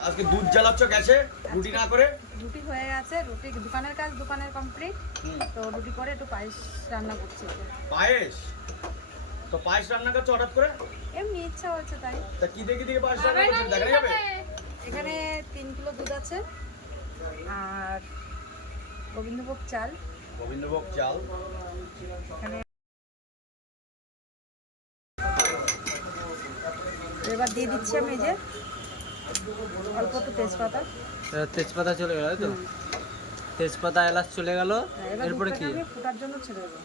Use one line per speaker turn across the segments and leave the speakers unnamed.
আজকে দুধ জ্বালাচ্ছ গ্যাসে রুটি না করে?
রুটি হয়ে গেছে রুটি দোকানের কাজ দোকানের কমপ্লিট তো রুটি করে একটু পায়েস রান্না করছি।
পায়েস? তো পায়েস রান্না করছ হঠাৎ করে?
এমনি ইচ্ছা হচ্ছে তাই।
তা কি দেখি দিকে পায়েস রান্না করছ? দেখা যাবে?
এখানে তিন কিলো দুধ আছে আর গোবিন্দভোগ চাল।
গোবিন্দভোগ চাল।
এখানে এবার দিয়ে দিচ্ছি আমি এই যে অল্প তেজপাতা।
চলে গেল তো? তেজপাতা এলাচ চলে গেল।
হ্যাঁ,
এরপরে কি?
ফোটার জন্য ছেড়ে দেবো।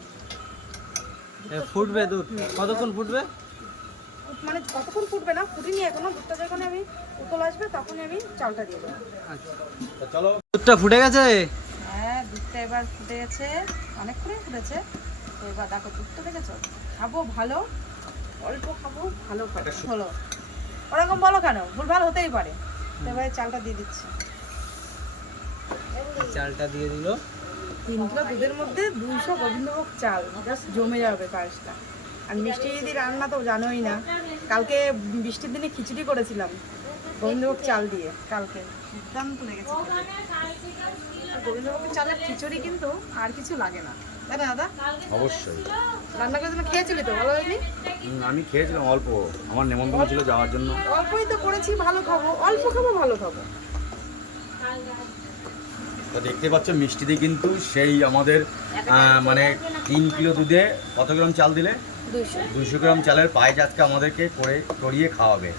ফুটবে দুধ? কতক্ষণ ফুটবে?
মানে কতক্ষণ ফুটবে না ফুটিনি এখনও। দুধটা যখন আমি উতল আসবে তখনই আমি চালটা দিয়ে দেবো।
আচ্ছা।
চলো
দুধটা ফুটে গেছে?
হ্যাঁ দুধটা এবার ফুটে গেছে। অনেকক্ষণই ফুটেছে। এবার দেখো দুধটা দেখেছ? খাব ভালো অল্প খাব ভালো খাব। হলো। ওরকম বলো কেন? ভুলভাল হতেই পারে। এবারে চালটা দিয়ে দিচ্ছি।
চালটা দিয়ে দিল।
তিন কিলো দুধের মধ্যে দুইশো গোবিন্দভোগ চাল। জাস্ট জমে যাবে পায়েসটা। আর মিষ্টি যদি রান্না তো জানোই না। কালকে বৃষ্টির দিনে খিচুড়ি করেছিলাম। গোবিন্দভোগ চাল দিয়ে কালকে। দুর্দান্ত লেগেছে। খেতে। গোবিন্দভোগ চালের খিচুড়ি কিন্তু আর কিছু লাগে না। তাই না দাদা?
অবশ্যই।
রান্না করে তুমি খেয়েছিলি তো ভালো হয়নি?
আমি খেয়েছিলাম অল্প। আমার নেমন্তন্ন ছিল যাওয়ার জন্য।
অল্পই তো করেছি ভালো খাব। অল্প খাব ভালো খাব।
তো দেখতে পাচ্ছ মিষ্টিতে কিন্তু সেই আমাদের মানে তিন কিলো দুধে কত গ্রাম চাল দিলে?
দুইশো।
দুইশো গ্রাম চালের পায়েস আজকে আমাদেরকে করে করিয়ে খাওয়াবে।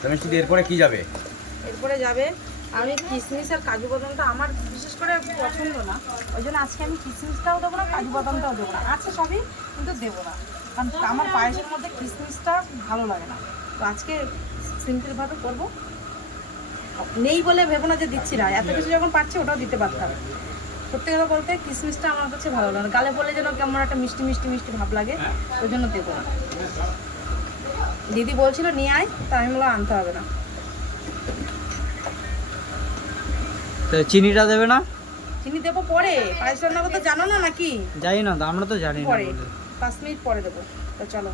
তো মিষ্টিতে এরপরে কি যাবে?
এরপরে যাবে আমি কিশমিশ আর কাজু বাদামটা আমার করে পছন্দ না। ওই জন্য আজকে আমি কিসমিসটাও দেবো না, কাজু বাদামটাও দেবো না। আছে সবই, কিন্তু দেবো না। কারণ আমার পায়েসের মধ্যে কিসমিসটা ভালো লাগে না। তো আজকে সিম্পলভাবে করব। নেই বলে ভেবো না যে দিচ্ছি না। এত কিছু যখন পাচ্ছি, ওটাও দিতে পারতাম। সত্যি কথা বলতে, কিসমিসটা আমার কাছে ভালো লাগে গালে বলে যেন কেমন একটা মিষ্টি মিষ্টি মিষ্টি ভাব লাগে, ওই জন্য দেবো না। দিদি বলছিল, নিয়ে আয়। তা আমি বললাম, আনতে হবে না।
তো চিনিটা দেবে না?
চিনি দেবো পরে। পায়েস রান্না করতে জানো না নাকি?
জানি না তো আমরা তো জানি না
পরে। পাঁচ মিনিট পরে দেবো। তো চলো।